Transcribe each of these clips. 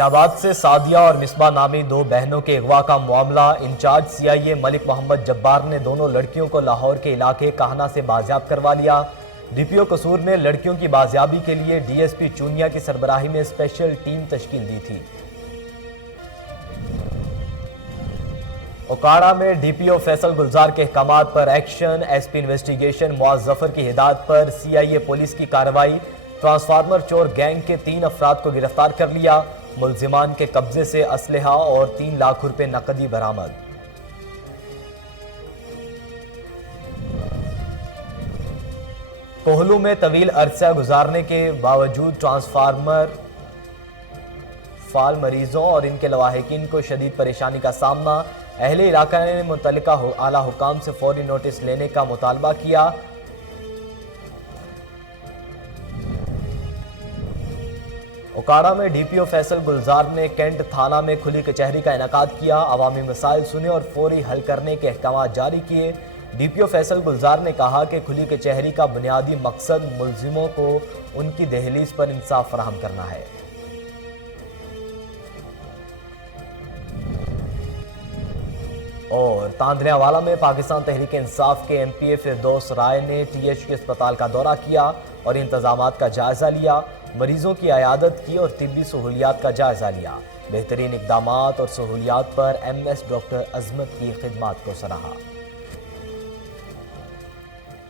الہ آباد سے سعدیہ اور مصباح نامی دو بہنوں کے اغوا کا معاملہ انچارج CIA ملک محمد جبار نے دونوں لڑکیوں کو لاہور کے علاقے کاہنہ سے بازیاب کروا لیا۔ DPO قصور نے لڑکیوں کی بازیابی کے لیے DSP چونیا کی سربراہی میں اسپیشل ٹیم تشکیل دی تھی۔ اوکاڑہ میں DPO فیصل گلزار کے احکامات پر ایکشن، SP انویسٹیگیشن معاذ ظفر کی ہدایت پر CIA پولیس کی کارروائی، ٹرانسفارمر چور گینگ کے 3 افراد کو گرفتار کر لیا، ملزمان کے قبضے سے اسلحہ اور 3 لاکھ روپے نقدی برآمد۔ کوہلو میں طویل عرصہ گزارنے کے باوجود ٹرانسفارمر فال مریضوں اور ان کے لواحقین کو شدید پریشانی کا سامنا، اہل علاقہ نے متعلقہ اعلیٰ حکام سے فوری نوٹس لینے کا مطالبہ کیا۔ اوکاڑہ میں DPO فیصل گلزار نے کینٹ تھانہ میں کھلی کچہری کا انعقاد کیا، عوامی مسائل سنے اور فوری حل کرنے کے احکامات جاری کیے۔ DPO فیصل گلزار نے کہا کہ کھلی کچہری کا بنیادی مقصد ملزموں کو ان کی دہلیز پر انصاف فراہم کرنا ہے۔ اور تاندریاوالا میں پاکستان تحریک انصاف کے MPA فردوس رائے نے THK اسپتال کا دورہ کیا اور انتظامات کا جائزہ لیا، مریضوں کی عیادت کی اور طبی سہولیات کا جائزہ لیا۔ بہترین اقدامات اور سہولیات پر MS ڈاکٹر عظمت کی خدمات کو سراہا۔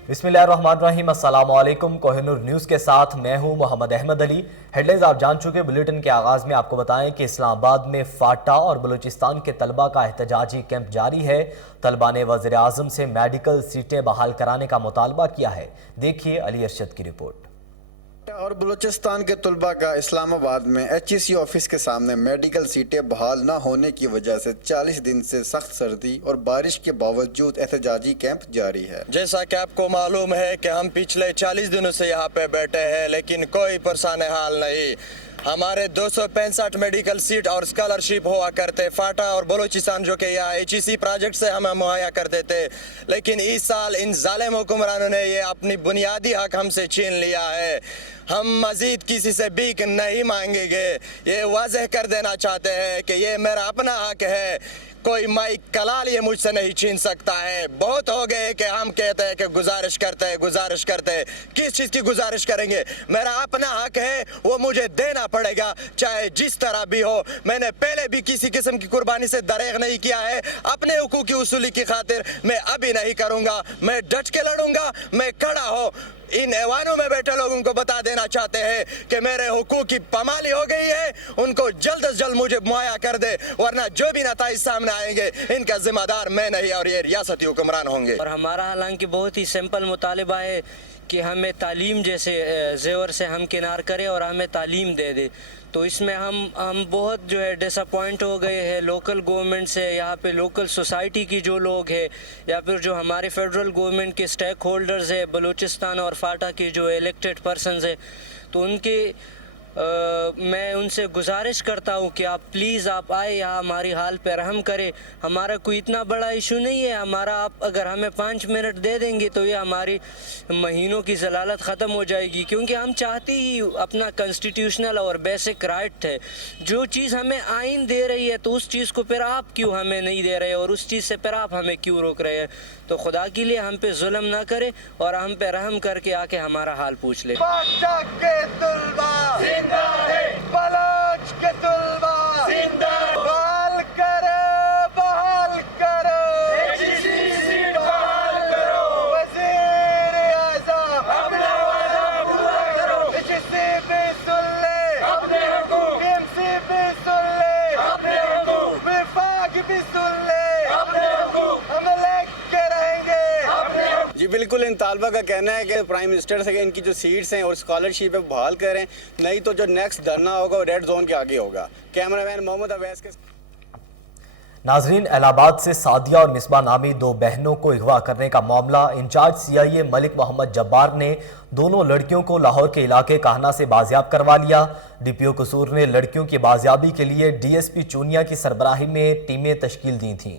بسم اللہ الرحمن الرحیم، السلام علیکم۔ کوہ نور نیوز کے ساتھ میں ہوں محمد احمد علی۔ ہیڈ لائنز آپ جان چکے، بلیٹن کے آغاز میں آپ کو بتائیں کہ اسلام آباد میں فاٹا اور بلوچستان کے طلبہ کا احتجاجی کیمپ جاری ہے۔ طلبہ نے وزیر اعظم سے میڈیکل سیٹیں بحال کرانے کا مطالبہ کیا ہے۔ دیکھیے علی ارشد کی رپورٹ۔ اور بلوچستان کے طلبہ کا اسلام آباد میں HEC آفس کے سامنے میڈیکل سیٹیں بحال نہ ہونے کی وجہ سے 40 دن سے سخت سردی اور بارش کے باوجود احتجاجی کیمپ جاری ہے۔ جیسا کہ آپ کو معلوم ہے کہ ہم پچھلے 40 دنوں سے یہاں پہ بیٹھے ہیں، لیکن کوئی پرسان حال نہیں۔ ہمارے 265 میڈیکل سیٹ اور اسکالرشپ ہوا کرتے فاٹا اور بلوچستان، جو کہ یہاں HEC پروجیکٹ سے ہمیں مہیا کرتے تھے، لیکن اس سال ان ظالم حکمرانوں نے یہ اپنی بنیادی حق ہم سے چھین لیا ہے۔ ہم مزید کسی سے بھیک نہیں مانگیں گے، یہ واضح کر دینا چاہتے ہیں کہ یہ میرا اپنا حق ہے، کوئی مائی کلال یہ مجھ سے نہیں چھین سکتا ہے۔ بہت ہو گئے کہ ہم کہتے ہیں کہ گزارش کرتے کس چیز کی گزارش کریں گے؟ میرا اپنا حق ہے، وہ مجھے دینا پڑے گا، چاہے جس طرح بھی ہو۔ میں نے پہلے بھی کسی قسم کی قربانی سے دریغ نہیں کیا ہے، اپنے حقوق کی اصولی کی خاطر میں ابھی نہیں کروں گا، میں ڈٹ کے لڑوں گا، میں کھڑا ہوں۔ ان ایوانوں میں بیٹھے لوگوں کو بتا دینا چاہتے ہیں کہ میرے حقوق کی پامالی ہو گئی ہے، ان کو جلد از جلد مجھے مہیا کر دے، ورنہ جو بھی نتائج سامنے آئیں گے ان کا ذمہ دار میں نہیں اور یہ ریاستی حکمران ہوں گے۔ اور ہمارا حالانکہ بہت ہی سمپل مطالبہ ہے کہ ہمیں تعلیم جیسے زیور سے ہم کنار کرے اور ہمیں تعلیم دے دے، تو اس میں ہم بہت جو ہے ڈس اپوائنٹ ہو گئے ہیں لوکل گورنمنٹ سے، یہاں پہ لوکل سوسائٹی کی جو لوگ ہیں یا پھر جو ہمارے فیڈرل گورنمنٹ کے سٹیک ہولڈرز ہیں، بلوچستان اور فاٹا کے جو الیکٹڈ پرسنز ہیں، تو ان کے میں ان سے گزارش کرتا ہوں کہ آپ پلیز آپ آئے یہاں، ہماری حال پہ رحم کرے۔ ہمارا کوئی اتنا بڑا ایشو نہیں ہے، ہمارا آپ اگر ہمیں 5 منٹ دے دیں گے تو یہ ہماری مہینوں کی ضلالت ختم ہو جائے گی، کیونکہ ہم چاہتے ہی اپنا کنسٹیٹیوشنل اور بیسک رائٹ ہے۔ جو چیز ہمیں آئین دے رہی ہے تو اس چیز کو پھر آپ کیوں ہمیں نہیں دے رہے، اور اس چیز سے پھر آپ ہمیں کیوں روک رہے ہیں؟ تو خدا کے لیے ہم پہ ظلم نہ کرے اور ہم پہ رحم کر کے آ کے ہمارا حال پوچھ لے۔ فاٹا کے طلبہ زندہ ہے، بلوچ کے طلبہ زندہ ہے، بحال کرو HEC سیٹ بحال کرو، وزیر اعظم اپنا وعدہ پورا کرو، HEC بھی سن لے اپنے حقوق، MC بھی سن لے اپنے حقوق، وفاق بھی سن لے اپنے حقوق، ہم لے کے رہیں گے اپنے حقوق۔ جی بالکل، ان طالبہ کا کہنا ہے کہ پرائم منسٹر سے ان کی جو سیٹس ہیں اور اسکالرشپ ہے بحال کریں، نہیں تو جو نیکسٹ دھرنا ہوگا وہ ریڈ زون کے آگے ہوگا۔ کیمرہ مین محمد اویس کے ناظرین، الہ آباد سے سعدیہ اور مصباح نامی دو بہنوں کو اغوا کرنے کا معاملہ انچارج CIA ملک محمد جبار نے دونوں لڑکیوں کو لاہور کے علاقے کاہنہ سے بازیاب کروا لیا۔ DPO قصور نے لڑکیوں کی بازیابی کے لیے DSP چونیا کی سربراہی میں ٹیمیں تشکیل دی تھیں۔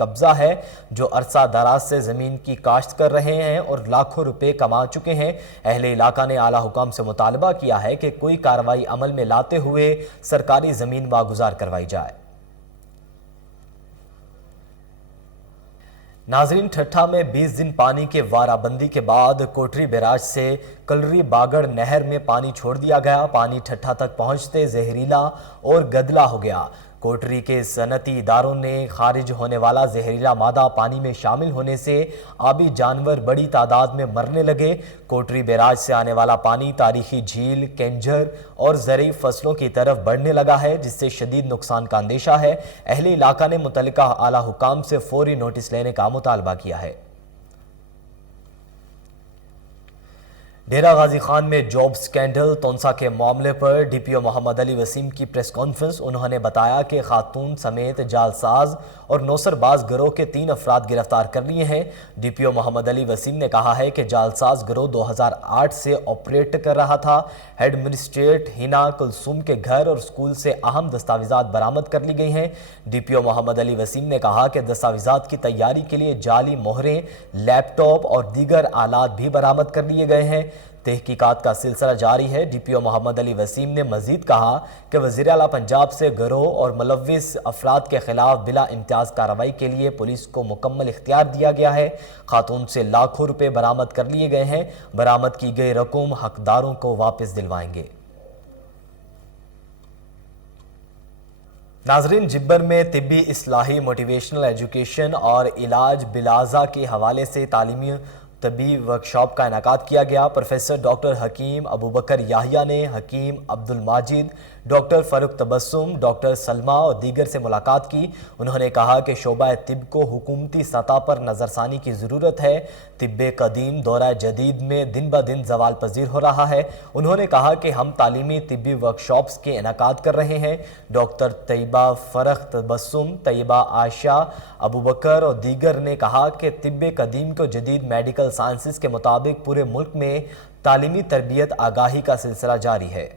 قبضہ ہے، جو عرصہ دراز سے زمین کی کاشت کر رہے ہیں اور لاکھوں روپے کما چکے ہیں۔ اہل علاقہ نے اعلیٰ حکام سے مطالبہ کیا ہے کہ کوئی کارروائی عمل میں لاتے ہوئے سرکاری زمین واگزار کروائی جائے۔ ناظرین، ٹھٹھا میں 20 دن پانی کے وارہ بندی کے بعد کوٹری بیراج سے کلری باگڑ نہر میں پانی چھوڑ دیا گیا۔ پانی ٹھٹھا تک پہنچتے زہریلا اور گدلا ہو گیا۔ کوٹری کے صنعتی اداروں نے خارج ہونے والا زہریلا مادہ پانی میں شامل ہونے سے آبی جانور بڑی تعداد میں مرنے لگے۔ کوٹری بیراج سے آنے والا پانی تاریخی جھیل، کینجر اور زرعی فصلوں کی طرف بڑھنے لگا ہے، جس سے شدید نقصان کا اندیشہ ہے۔ اہل علاقہ نے متعلقہ اعلیٰ حکام سے فوری نوٹس لینے کا مطالبہ کیا ہے۔ ڈیرہ غازی خان میں جاب سکینڈل تونسا کے معاملے پر ڈی پی او محمد علی وسیم کی پریس کانفرنس۔ انہوں نے بتایا کہ خاتون سمیت جعل ساز اور نوسر باز گروہ کے 3 افراد گرفتار کر لیے ہیں۔ ڈی پی او محمد علی وسیم نے کہا ہے کہ جعل ساز گروہ 2008 سے آپریٹ کر رہا تھا۔ ہیڈ مسٹریٹ ہینا کلثوم کے گھر اور اسکول سے اہم دستاویزات برآمد کر لی گئی ہیں۔ ڈی پی او محمد علی وسیم نے کہا کہ دستاویزات کی تیاری کے لیے جعلی مہریں، لیپ ٹاپ اور دیگر آلات بھی برآمد کر لیے گئے ہیں۔ تحقیقات کا سلسلہ جاری ہے۔ ڈی پی او محمد علی وسیم نے مزید کہا کہ وزیر اعلیٰ پنجاب سے گروہ اور ملوث افراد کے خلاف بلا امتیاز کارروائی کے لیے پولیس کو مکمل اختیار دیا گیا ہے۔ خاتون سے لاکھوں روپے برآمد کر لیے گئے ہیں۔ برآمد کی گئی رقم حقداروں کو واپس دلوائیں گے۔ ناظرین، جبر میں طبی اصلاحی موٹیویشنل ایجوکیشن اور علاج بلاذا کے حوالے سے تعلیمی طبی ورکشاپ کا انعقاد کیا گیا۔ پروفیسر ڈاکٹر حکیم ابوبکر یحییٰ نے حکیم عبدالماجد، ڈاکٹر فاروق تبسم، ڈاکٹر سلمہ اور دیگر سے ملاقات کی۔ انہوں نے کہا کہ شعبہ طب کو حکومتی سطح پر نظر ثانی کی ضرورت ہے۔ طب قدیم دورہ جدید میں دن بدن زوال پذیر ہو رہا ہے۔ انہوں نے کہا کہ ہم تعلیمی طبی ورکشاپس کے انعقاد کر رہے ہیں۔ ڈاکٹر طیبہ فرخ تبسم، طیبہ عائشہ ابوبکر اور دیگر نے کہا کہ طب قدیم کو جدید میڈیکل سائنسز کے مطابق پورے ملک میں تعلیمی تربیت آگاہی کا سلسلہ جاری ہے۔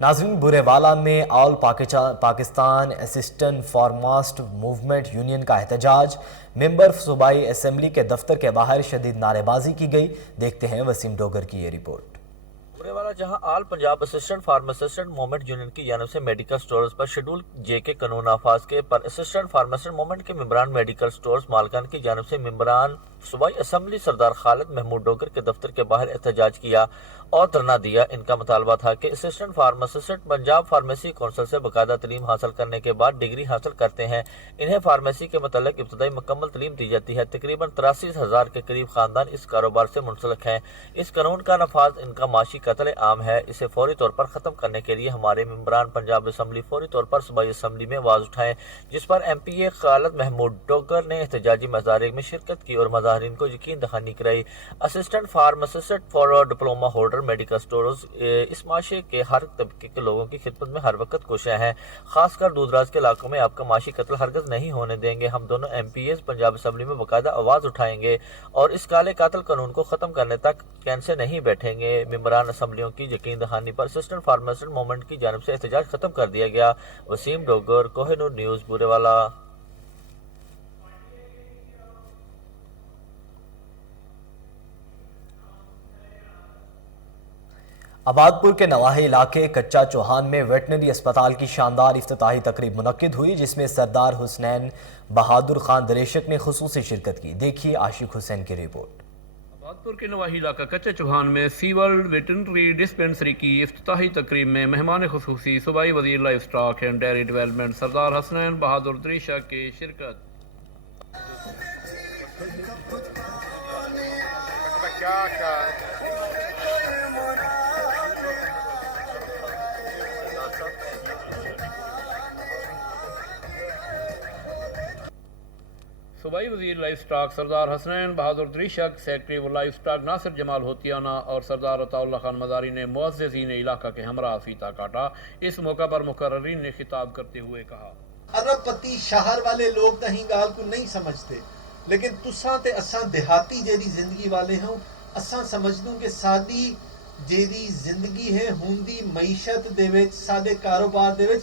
ناظرین، برے والا میں all Pakistan assistant pharmacist movement union کا احتجاج۔ ممبر صوبائی اسمبلی کے دفتر کے باہر شدید نعرے بازی کی گئی۔ دیکھتے ہیں وسیم ڈوگر کی یہ رپورٹ۔ برے والا جہاں all Punjab assistant pharmacist movement union کی جانب سے میڈیکل سٹورز پر شیڈول جے کے قانون نافذ کے پر اسسٹنٹ فارماسسٹ موومنٹ کے ممبران میڈیکل سٹورز مالکان کی جانب سے ممبران صوبائی اسمبلی سردار خالد محمود ڈوگر کے دفتر کے باہر احتجاج کیا اور دھرنا دیا۔ ان کا مطالبہ تھا کہ assistant pharmacist Punjab pharmacy council سے باقاعدہ تعلیم حاصل کرنے کے بعد ڈگری حاصل کرتے ہیں۔ انہیں فارمیسی کے متعلق ابتدائی مکمل تعلیم دی جاتی ہے۔ تقریباً 83,000 کے قریب خاندان اس کاروبار سے منسلک ہیں۔ اس قانون کا نفاذ ان کا معاشی قتل عام ہے۔ اسے فوری طور پر ختم کرنے کے لیے ہمارے ممبران پنجاب اسمبلی فوری طور پر صوبائی اسمبلی میں آواز اٹھائیں، جس پر ایم پی اے خالد محمود ڈوگر نے احتجاجی مظاہرے میں شرکت کی اور مظاہرین کو یقین دہانی کرائی۔ Assistant pharmacist for diploma holder medical stores اس معاشرے کے ہر طبقے کے لوگوں کی خدمت میں ہر وقت کوشاں ہیں۔ خاص کر دور دراز کے علاقوں میں آپ کا معاشی قتل ہرگز نہیں ہونے دیں گے۔ ہم دونوں MPs Punjab assembly میں باقاعدہ آواز اٹھائیں گے اور اس کالے قاتل قانون کو ختم کرنے تک کین سے نہیں بیٹھیں گے۔ ممبران اسمبلیوں کی یقین دہانی پر اسسٹنٹ فارماسسٹ موومنٹ کی جانب سے احتجاج ختم کر دیا گیا۔ وسیم ڈوگر، کوہ نور نیوز، برے والا۔ آبادپور کے نواحی علاقے کچا چوہان میں ویٹنری اسپتال کی شاندار افتتاحی تقریب منعقد ہوئی، جس میں سردار حسنین بہادر خان دریشک نے خصوصی شرکت کی۔ دیکھیے عاشق حسین کی رپورٹ۔ آبادپور کے نواحی علاقہ کچا چوہان میں سیول ویٹنری ڈسپنسری کی افتتاحی تقریب میں مہمان خصوصی صوبائی وزیر life stock and dairy development سردار حسنین بہادر دریشک کی شرکت۔ صوبائی وزیر لائف سٹاک سردار حسنین بہادر دریشک، سیکرٹری و لائف سٹاک ناصر جمال ہوتیانہ اور سردار عطا اللہ خان مزاری نے معززین علاقہ کے ہمراہ فیتا کاٹا۔ اس موقع پر مقررین نے خطاب کرتے ہوئے کہا، ارب پتی شہر والے لوگ تہیں گال کو نہیں سمجھتے، لیکن تساں تے اساں دیہاتی جیری زندگی والے ہوں، اساں سمجھ دوں کہ ساری جیری زندگی ہے ہوندی معیشت دے وچ، سارے کاروبار دے وچ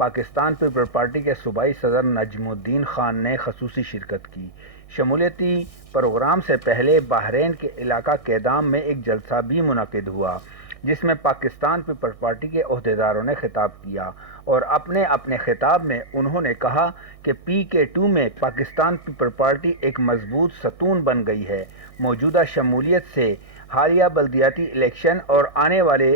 پاکستان پیپل پارٹی کے صوبائی صدر نجم الدین خان نے خصوصی شرکت کی۔ شمولیتی پروگرام سے پہلے بحرین کے علاقہ کیدام میں ایک جلسہ بھی منعقد ہوا، جس میں پاکستان پیپل پارٹی کے عہدیداروں نے خطاب کیا اور اپنے خطاب میں انہوں نے کہا کہ PK2 میں پاکستان پیپل پارٹی ایک مضبوط ستون بن گئی ہے، موجودہ شمولیت سے حالیہ بلدیاتی الیکشن اور آنے والے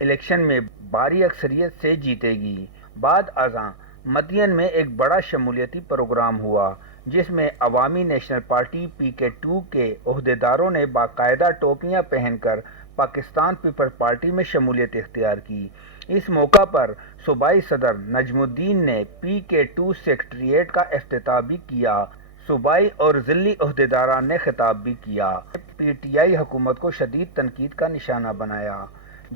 الیکشن میں بھاری اکثریت سے جیتے گی۔ بعد ازاں مدین میں ایک بڑا شمولیتی پروگرام ہوا، جس میں عوامی نیشنل پارٹی PK2 کے عہدیداروں نے باقاعدہ ٹوپیاں پہن کر پاکستان پیپل پارٹی میں شمولیت اختیار کی۔ اس موقع پر صوبائی صدر نجم الدین نے PK2 سیکریٹریٹ کا افتتاح بھی کیا۔ صوبائی اور ضلعی عہدیداران نے خطاب بھی کیا۔ PTI حکومت کو شدید تنقید کا نشانہ بنایا،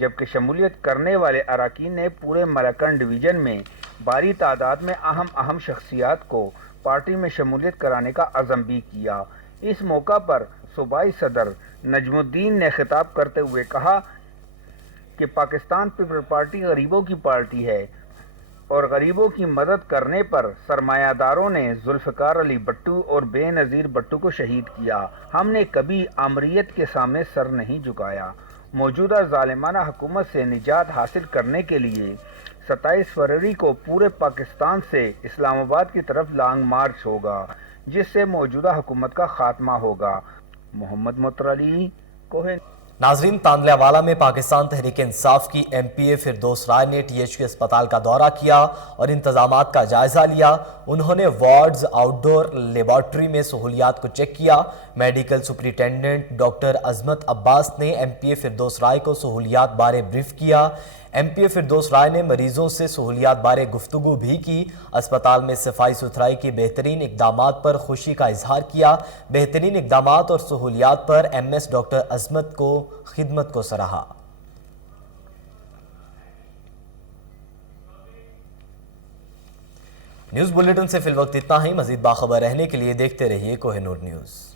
جبکہ شمولیت کرنے والے اراکین نے پورے ملاکنڈ ڈویژن میں بھاری تعداد میں اہم شخصیات کو پارٹی میں شمولیت کرانے کا عزم بھی کیا۔ اس موقع پر صوبائی صدر نجم الدین نے خطاب کرتے ہوئے کہا کہ پاکستان پیپل پارٹی غریبوں کی پارٹی ہے اور غریبوں کی مدد کرنے پر سرمایہ داروں نے ذوالفقار علی بھٹو اور بے نظیر بھٹو کو شہید کیا۔ ہم نے کبھی آمریت کے سامنے سر نہیں جھکایا۔ موجودہ ظالمانہ حکومت سے نجات حاصل کرنے کے لیے 27 فروری کو پورے پاکستان سے اسلام آباد کی طرف لانگ مارچ ہوگا، جس سے موجودہ حکومت کا خاتمہ ہوگا۔ محمد مطر علی، کوہن۔ ناظرین، تاندلہ والا میں پاکستان تحریک انصاف کی MPA فردوس رائے نے THQ اسپتال کا دورہ کیا اور انتظامات کا جائزہ لیا۔ انہوں نے وارڈز، آؤٹ ڈور لیبارٹری میں سہولیات کو چیک کیا۔ میڈیکل سپرنٹینڈنٹ ڈاکٹر عظمت عباس نے MPA فردوس رائے کو سہولیات بارے بریف کیا۔ MPA فردوس رائے نے مریضوں سے سہولیات بارے گفتگو بھی کی۔ اسپتال میں صفائی ستھرائی کی بہترین اقدامات پر خوشی کا اظہار کیا۔ بہترین اقدامات اور سہولیات پر MS ڈاکٹر عظمت کو خدمت کو سراہا۔ نیوز بلیٹن سے فی الوقت اتنا ہی۔ مزید باخبر رہنے کے لیے دیکھتے رہیے کوہ نور نیوز۔